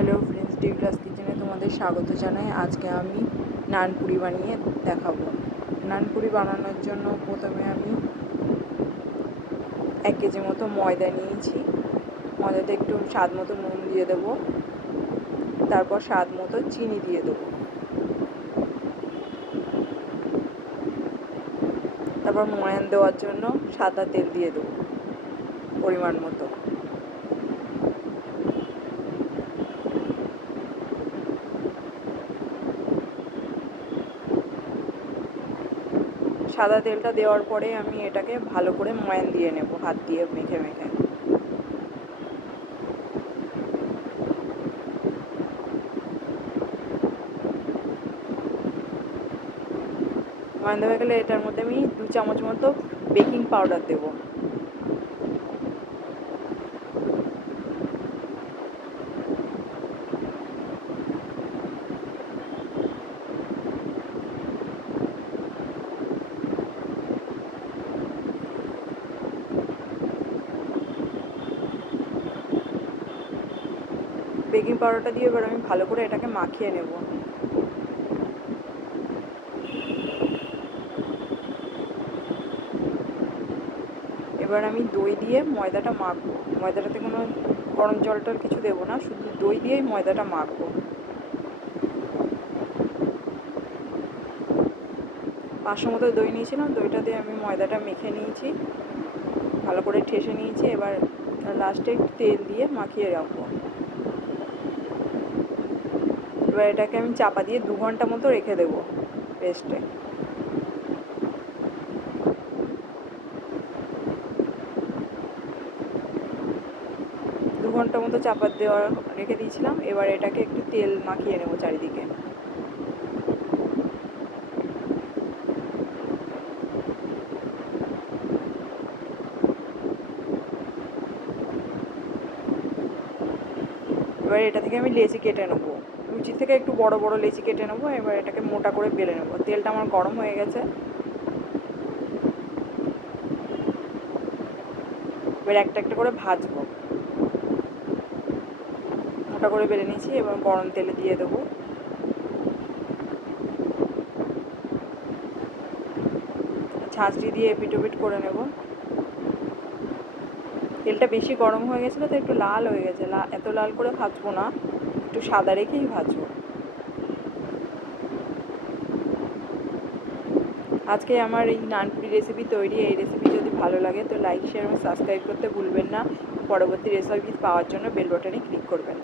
Hello friends, ডিউলাস কিচেনে তোমাদের স্বাগত জানাই। আজকে আমি নানপুরি বানিয়ে দেখাবো। নানপুরি বানানোর জন্য প্রথমে আমি 1 কেজি মতো ময়দা নিয়েছি। ময়দাতে একটু স্বাদ মতো নুন দিয়ে দেবো, তারপর স্বাদ মতো চিনি দিয়ে দেবো, তারপর ময়ান দেওয়ার জন্য সাদা তেল দিয়ে দেবো পরিমাণ মতো। সাদা তেলটা দেওয়ার পরে আমি এটাকে ভালো করে ময়ান দিয়ে নেব, হাত দিয়ে মেখে মেখে। ময়ান দেওয়া গেলে এটার মধ্যে আমি 2 চামচ মতো বেকিং পাউডার দেবো। বেকিং পাউডারটা দিয়ে এবার আমি ভালো করে এটাকে মাখিয়ে নেব। এবার আমি দই দিয়ে ময়দাটা মাখবো। ময়দাটাতে কোনো গরম জল টল কিছু দেবো না, শুধু দই দিয়েই ময়দাটা মাখবো। 500 মতো দই নিয়েছিলাম, দইটা দিয়ে আমি ময়দাটা মেখে নিয়েছি, ভালো করে ঠেসে নিয়েছি। এবার লাস্টে তেল দিয়ে মাখিয়ে রাখবো। এবার এটাকে আমি চাপা দিয়ে 2 ঘন্টা মতো রেখে দেবো রেস্টে। দু ঘন্টা মতো চাপা দেওয়া রেখে দিয়েছিলাম। এবার এটাকে একটু তেল মাখিয়ে নেবো চারিদিকে। এবার এটা থেকে আমি লেচি কেটে নেবো, লুচি থেকে একটু বড় বড় লেচি কেটে নেবো। এবার এটাকে মোটা করে বেলে নেবো। তেলটা আমার গরম হয়ে গেছে, এবার একটা একটা করে ভাজবো। মোটা করে বেলে নিয়েছি, এবার গরম তেলে দিয়ে দেবো। ছাঁচটি দিয়ে এপিট ওপিট করে নেব। তেলটা বেশি গরম হয়ে গেছিলো তো একটু লাল হয়ে গেছে। এত লাল করে ভাজবো না, একটু সাদা রেখেই ভাজবো। আজকে আমার এই নানপুরি রেসিপি তৈরি। এই রেসিপি যদি ভালো লাগে তো লাইক, শেয়ার এবং সাবস্ক্রাইব করতে ভুলবেন না। পরবর্তী রেসিপি পাওয়ার জন্য বেল বাটনে ক্লিক করবেন।